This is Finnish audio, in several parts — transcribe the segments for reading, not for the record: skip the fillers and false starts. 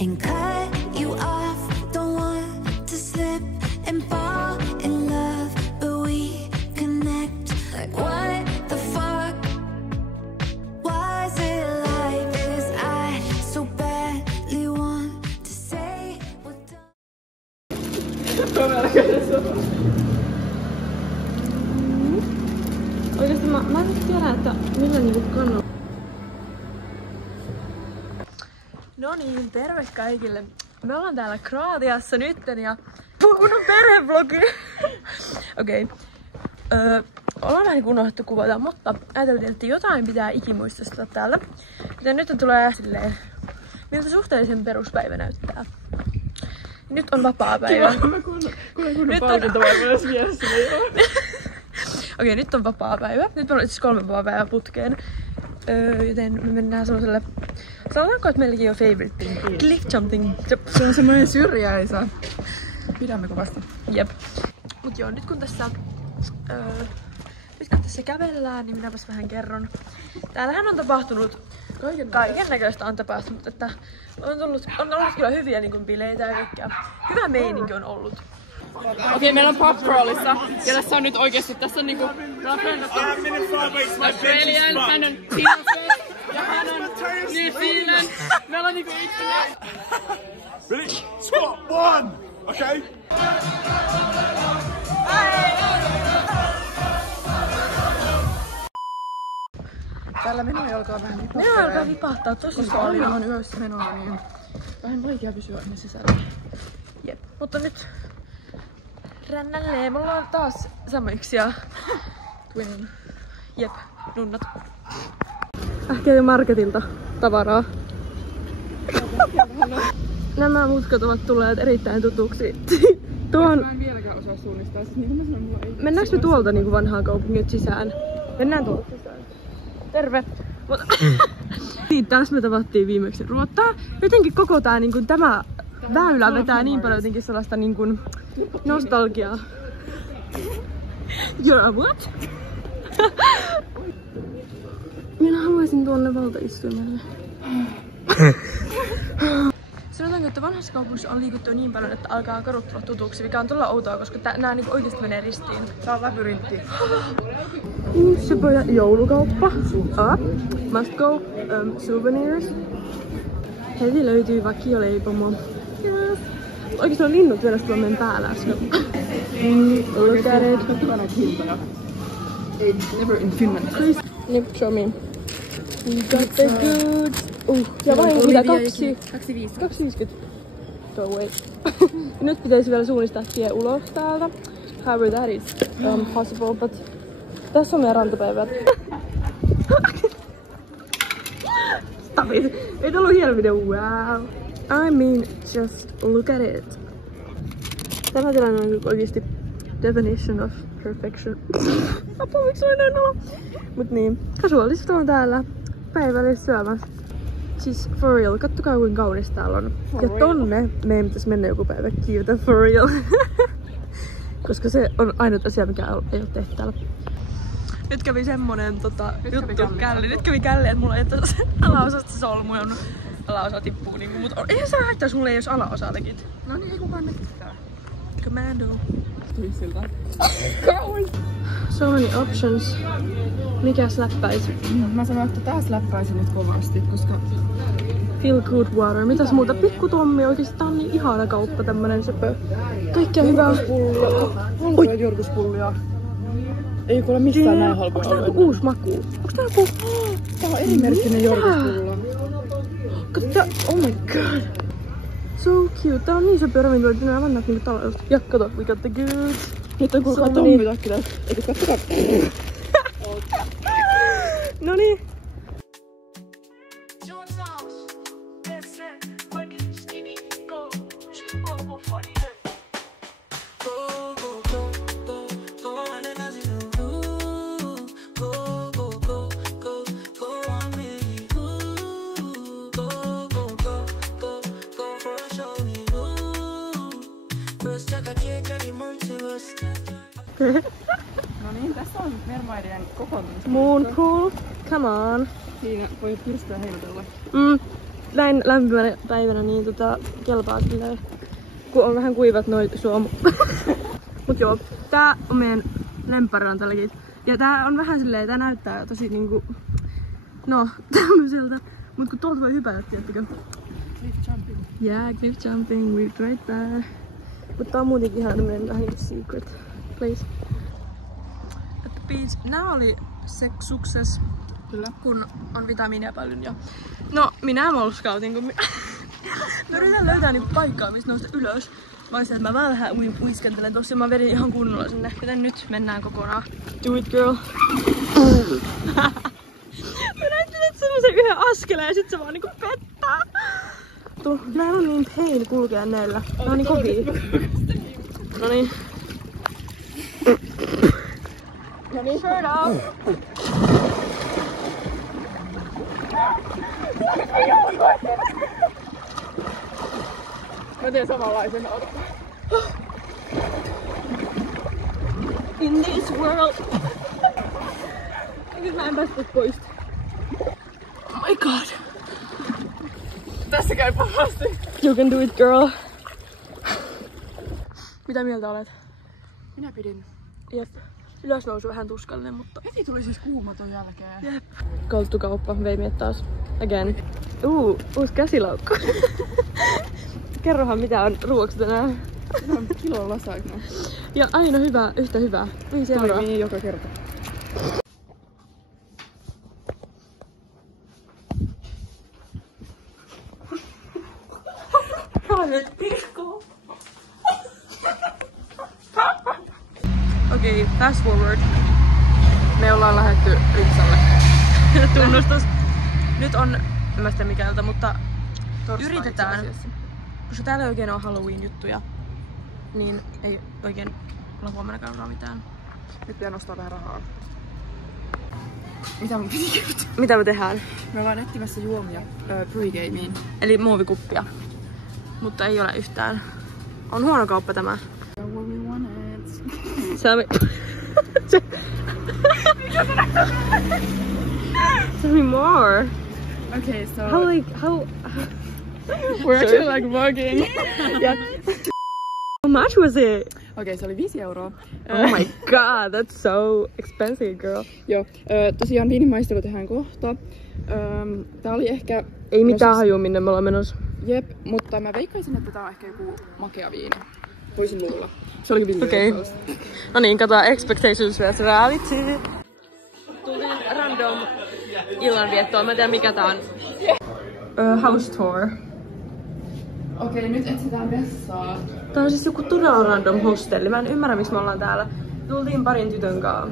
and cut you off. Don't want to slip and fall in love, but we connect. Like what the fuck was it like this? I so badly want to say what Oikeesti mä en tiedä, että millä niinku kannattaa. No niin, terve kaikille. Me ollaan täällä Kroatiassa nytten ja mun on perhevlogi. Okei. Ollaan vähän unohdettu kuvata, mutta ajateltiin, että jotain pitää ikimuistuttaa täältä. Joten nyt tulee silleen, miltä suhteellisen peruspäivä näyttää. Nyt on vapaapäivä. Okei, nyt on vapaapäivä. Nyt on siis 3 vapaapäivää putkeen. Joten me mennään semmoiselle, sanotaanko, että meilläkin on favorite thing. Cliff jumping. Se on semmoinen syrjäisä. Pidämme kovasti. Jep. Mut joo, nyt kun tässä kävellään, niin minäpäs vähän kerron. Täällähän on tapahtunut kaiken näköistä on tapahtunut, että on ollut kyllä hyviä niin kuin bileitä ja kaikkea. Hyvä meininki on ollut. Okei, meillä on pub crawlissa ja tässä on nyt oikeesti, tässä on niinku Australian, hän on Finland ja hän on New Zealand. Meillä on niinku itse. Ready? Squat 1! Okay? Täällä meno alkaa vähän vipahtaa. Meno alkaa vipahtaa tosi paljon. Aina on yössä menoa, niin vähän vaikea pysyä aina sisällä. Jep, mutta nyt rännälleen. Mulla on taas samyksia. Twin. Jep, nunnat. Ähkeä marketilta tavaraa. Nämä mutkat ovat tulleet erittäin tutuksi. Tuohon... Mä en vieläkään osaa suunnistaa. Siis niin kuin mä sanon, mulla ei... Mennäänkö me tuolta niin kuin vanhaa kaupungin sisään? Mennään tuolta sisään. Terve! Niin, tässä me tavattiin viimeksi ruottaa. Jotenkin koko tää, niin kuin, tämä väylä vetää niin paljon jotenkin sellaista niin kuin, nostalgiaa. You're a what? Minä haluaisin tuonne valtaistuimelle. Sanotaanko, että vanhassa kaupungissa on liikuttu niin paljon, että alkaa kadut tulla tutuksi, mikä on todella outoa, koska nää niinku oikeesti menee ristiin. Tää on labyrintti. Sepöjä joulukauppa. Must go. Souvenirs. Heti löytyy vakioleipomo. Yes. Oikeesti on linnut vielä tuolla meidän päällä äsken. Look at it. Katsotaan näitä hintoja. Never in Finland. Nip, show me. We got the goods. Ja vain mitä 2,50. Go away. Nyt pitäisi vielä suunnistaa tie ulos täältä. However that is possible, but tässä on meidän rantapäivä. Stop it! Ei tullut hieno video, wow! I mean, just look at it. Tämä tilanne on oikeesti definition of perfection. Apua, miksi on näin olo? Mut niin, kasuaalista on täällä päivällä syömässä. Siis for real, kattokaa kuinka kaunis täällä on. Ja tonne meidän pitäisi mennä joku päivä, kiitos for real. Koska se on ainut asia, mikä ei ole tehty täällä. Nyt kävi semmonen juttu källi. Nyt kävi källi, että mulla ei tässä alaosasta solmuja. Alaosa tippuu niinku, mut eihän se haittaa, jos mulla ei jos alaosaa tekit. No niin, ei kukaan mitään. Commando. Twissiltä. So many options. Mikäs läppäisi? Mä sanoin, että taas läppäisin nyt kovasti, koska... Feel good water. Mitäs muuta? Pikku Tommi, oikeesti tää on niin ihana kauppa, tämmönen söpö. Kaikkea hyvää. Halpoja jorkuspullia. Ei kuule missään näin halpoja. Onks tää joku uusi maku? Onks tää joku... Tää on erimerkkinen jorkuspulla. Kato, oh my god. So cute. Tää on niin söpö ravintola, että nää vannat niinku taloudesta. Ja kato, we got the goods. Nyt on kuulkaa Tommi-takki tässä. Eikö katsokaa? Noniin. No niin, tässä on Mermaidien kokoontumis. Moonpool, come on. Siinä voi pyrstöä heilutella. näin lämpimänä päivänä niin kelpaa silleen, kun on vähän kuivat noi suomu. Mut joo, tää on meidän lempparirantalakit. Ja tää on vähän silleen, tää näyttää tosi niinku, no tämmöseltä. Mut kun tuolta voi hypätä, tiedättekö? Cliff jumping. Yeah, cliff jumping, we're right there. Mut tää on muutenkin ihan tämmönen vähän niinku secret place. At the beach. Nää oli success. Kyllä. Kun on vitamiinia paljon ja... No, minä molskautin, kun mä yritän löytää niinku paikkaa, mistä nousta ylös. Mä olisin, että mä vähän uiskentelen tossa ja mä vedin ihan kunnolla sinne. Joten nyt mennään kokonaan. Do it, girl. Mä näyttelet semmosen yhden askeleen ja sit se vaan niinku pettää. Nää on niin pain kulkea näillä. Nää on niin kovii. Noniin. Noniin, shirt off. Mä teen samanlaisen. In this world. Nyt mä en päästä pois. Oh my god. Tässä käy pahasti. You can do it, girl. Mitä mieltä olet? Minä pidin. Jep. Ylösnousu vähän tuskallinen, mutta... Heti tuli siis kuuma ton jälkeen. Jep. Kolttukauppa, vei meidät taas. Again. Uusi käsilaukku. Kerrohan mitä on ruoksi tänään. Tämä on kilon lasagna. Ja aina hyvä, yhtä hyvää. 5 euroa. Toimii joka kerta. Okei, fast forward. Me ollaan lähdetty Ritsalle. Tunnustus. Nyt on, en mä sitä mikältä, mutta Torstai yritetään. itse asiassa. Koska täällä ei oikein ole Halloween-juttuja, niin ei oikein olla huomenna mitään. Nyt pitää nostaa vähän rahaa. Mitä mun piti kertoa? Mitä me tehdään? Me ollaan etsimässä juomia pregameen. Eli muovikuppia. Mutta ei ole yhtään. On huono kauppa tämä. Sami... Tell me more. Okay, so How... we're actually like vlogging. Yeah. How much was it? Okei, se oli 5 euroa. Oh my god, that's so expensive, girl. Joo, tosiaan viinimaistelu tehdään kohta. Tää oli ehkä... Ei mitään hajua minne me ollaan menossa. Jep, mutta mä veikkaisin, että tää on ehkä joku makea viini. Voisin luulla. Se oli hyvin Okei. lyhyt. No niin, katsotaan expectations vs reality. Tultiin random illanviettoon. Mä en tiedä mikä tää on. House tour. Okei, nyt etsitään vessaa. Tää on siis joku todella random hostelli. Mä en ymmärrä miksi me ollaan täällä. Tultiin parin tytön kaa.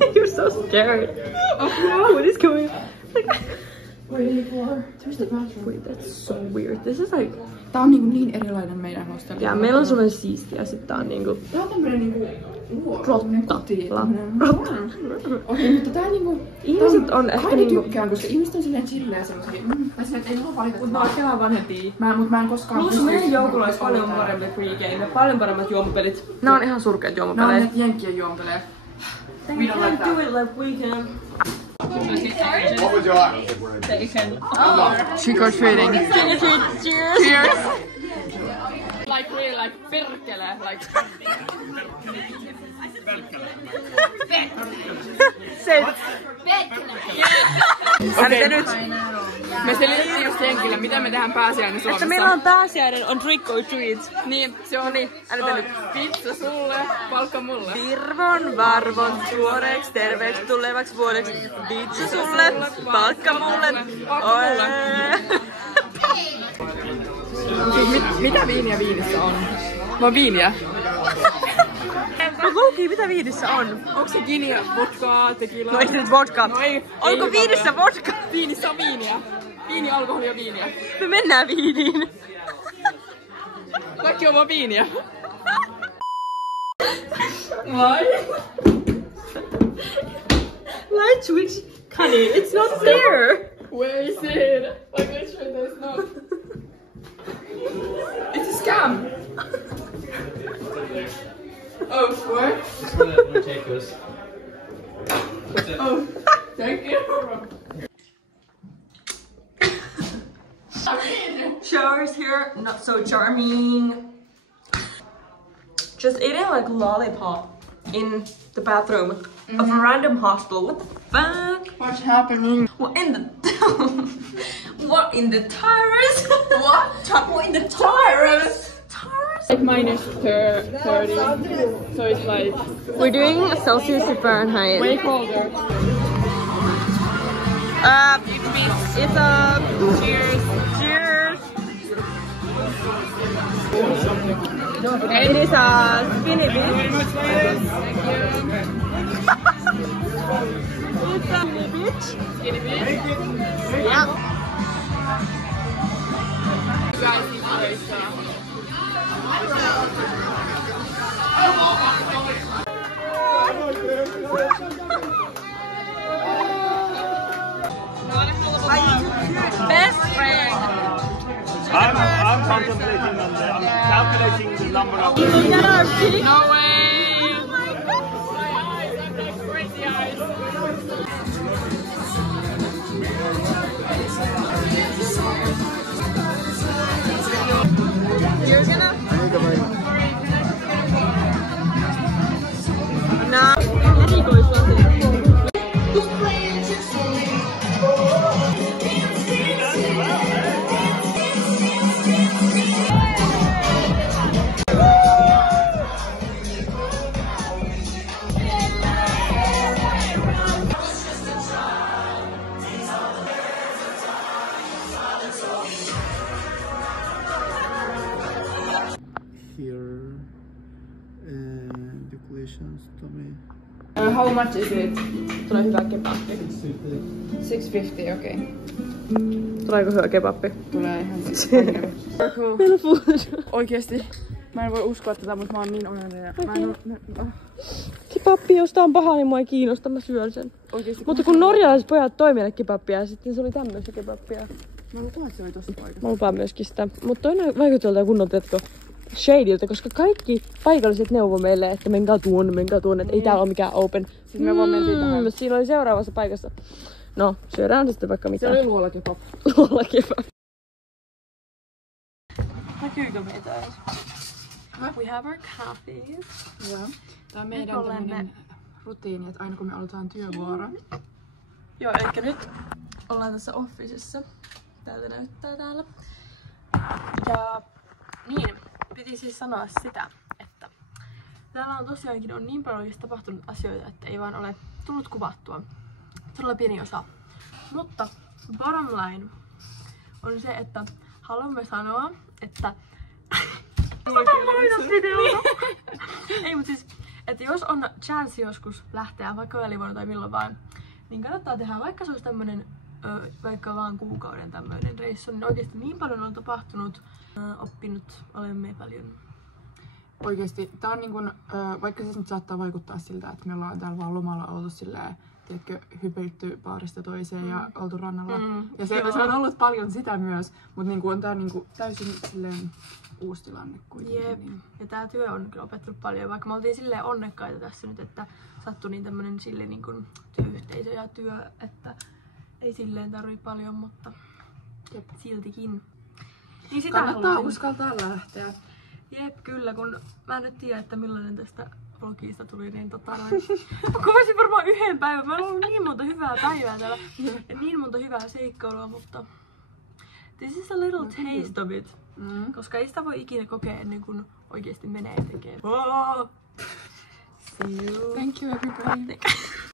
You're so scared. Oh no, what is going on? Waiting for... There's the bathroom. Wait, that's so weird. This is like... Tää on niin erilainen meidän hostelli. Ja meillä on semmonen siistiä, sit tää on niinku... Tää on tämmönen niinku... Rotta. Okei, mutta tää niinku... Ihmiset on ehkä aina niinku... tykkään, koska ihmiset on silleen chilleen semmosia... Tai silleen, että ei mulla valitettavaa. Mut mä oon Kelan vanhempia. Mut mä en koskaan... Plus meidän joukolla olisi paljon parempi pregame ja paljon paremmat juomapelit. Nää on ihan surkeat Nää on juomapelejä. näitä jenkkien juompeleja. They can't do it like we can. What would you like? Trick or treating. Cheers! Cheers! Like really like perkele, like... Set! Okei, nyt. Me selitettiin just jenkille, miten me tehdään pääsiäinen Suomessa. Että meillä on pääsiäinen on trick or treat. Niin, se on niin. Pizza sulle, palkka mulle. Virvon varvon tuoreeks terveeks tulevaksi vuodeksi. Pizza sulle, palkka mulle. Mitä viiniä viinissä on? Vaan viiniä? No Loki, mitä viinissä on? Onko se gin, vodkaa, tequila? No ei se nyt vodka. No ei. Onko viinissä vodka? Viinissä on viiniä. Viini, alkoholia ja viiniä. Me mennään viiniin. Kaikki on vaan viiniä. Light switch, Kani, it's not there. Where is it? Like literally there's no... It's a scam! Oh, what? Oh, thank you. showers here, not so charming. Just eating like lollipop in the bathroom of a random hostel. What the fuck? What's happening? What in the what in the tires? What in the tires? Like minus 30, so it's like We're doing Celsius to Fahrenheit. way colder. It's a cheers. Cheers. It is a skinny bitch. It's a skinny bitch. Skinny bit. Yeah. You guys enjoy stuff. Best friend. I'm contemplating on that. I'm calculating the number of. Look at our feet. No way! Oh my god. My eyes, I've got crazy eyes. You're gonna. Nah. Any goes Here, decorations, Tommy. How much is it? Tulee hyvä kebappi. 650, okei. Okay. Tuleeko hyvä kebappi? Tulee ihan oikeesti. Mä en voi uskoa tätä, mutta mä oon niin onnellinen. Kebappi, josta on paha, niin mua ei kiinnosta, mä syön sen. Oikeesti. Mutta kun norjalaiset pojat toi meille kebappia ja sitten se oli tämmöistä kebappia. Mä lupaan, että se oli tossa paikassa. Mä lupaan myöskin sitä. Mutta toinen vaikutti joltain kunnon, teetkö, shadilta, koska kaikki paikalliset neuvoi meille, että menkää tuonne, että ei täällä ole mikään open. Sitten me vaan mentiin tähän. Siinä oli seuraavassa paikassa. No, syödään sitten vaikka Se mitään. oli luolakebab. Luolakebab. Näkyykö meitä edes? We have our coffees. Joo. Tää on meidän tämmönen rutiini, että aina kun me aloitetaan työvuoro. Joo, eli nyt ollaan tässä officessa. Täältä näyttää täällä. Ja niin, piti siis sanoa sitä, että täällä on tosiaankin niin paljon tapahtunut asioita, että ei vaan ole tullut kuvattua. Todella pieni osa. Mutta bottom line on se, että haluamme sanoa, että ei, mutta siis, että jos on chance joskus lähteä vaikka välivuonna tai milloin vaan, niin kannattaa tehdä, vaikka se olisi tämmönen vaikka vaan kuukauden tämmöinen reissu, niin oikeesti niin paljon on tapahtunut, oppinut olemme paljon. Oikeesti, tää on niinkun, vaikka se nyt saattaa vaikuttaa siltä, että me ollaan täällä vaan lomalla oltu silleen, tiedätkö, hypeitty baarista toiseen ja oltu rannalla. Ja se on ollut paljon sitä myös, mutta niinku on tää niinku täysin silleen uusi tilanne kuitenkin. Jep. Niin. Ja tää työ on kyllä opettanut paljon, vaikka me oltiin silleen onnekkaita tässä nyt, että sattui niin tämmönen silleen niin kuin työyhteisö ja työ, että ei silleen tarvii paljon, mutta Jep. siltikin. Niin sitä Kannattaa halusin. uskaltaa lähteä. Jep, kyllä, kun mä en nyt tiedä, että millainen tästä vlogista tuli, niin mä kuvasin varmaan yhden päivän. Mä oon ollut niin monta hyvää päivää täällä ja niin monta hyvää seikkailua, mutta this is a little taste of it. Koska ei sitä voi ikinä kokea ennen kuin oikeesti menee tekemään. See you. Thank you everybody.